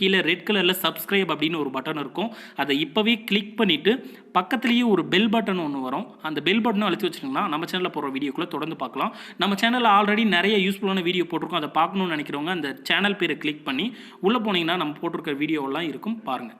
கீழே ரெட் கலரில் சப்ஸ்கிரைப் அப்படின்னு ஒரு பட்டன் இருக்கும். அதை இப்போவே கிளிக் பண்ணிவிட்டு பக்கத்துலேயே ஒரு பெல் பட்டன் ஒன்று வரும். அந்த பெல் பட்டனும் அழுத்தி வச்சிங்கன்னா நம்ம சேனலில் போகிற வீடியோக்குள்ளே தொடர்ந்து பார்க்கலாம். நம்ம சேனலில் ஆல்ரெடி நிறைய யூஸ்ஃபுல்லான வீடியோ போட்டிருக்கோம். அதை பார்க்கணும்னு நினைக்கிறவங்க அந்த சேனல் பேரை கிளிக் பண்ணி உள்ளே போனீங்கன்னா நம்ம போட்டிருக்கிற வீடியோவெல்லாம் இருக்கும், பாருங்கள்.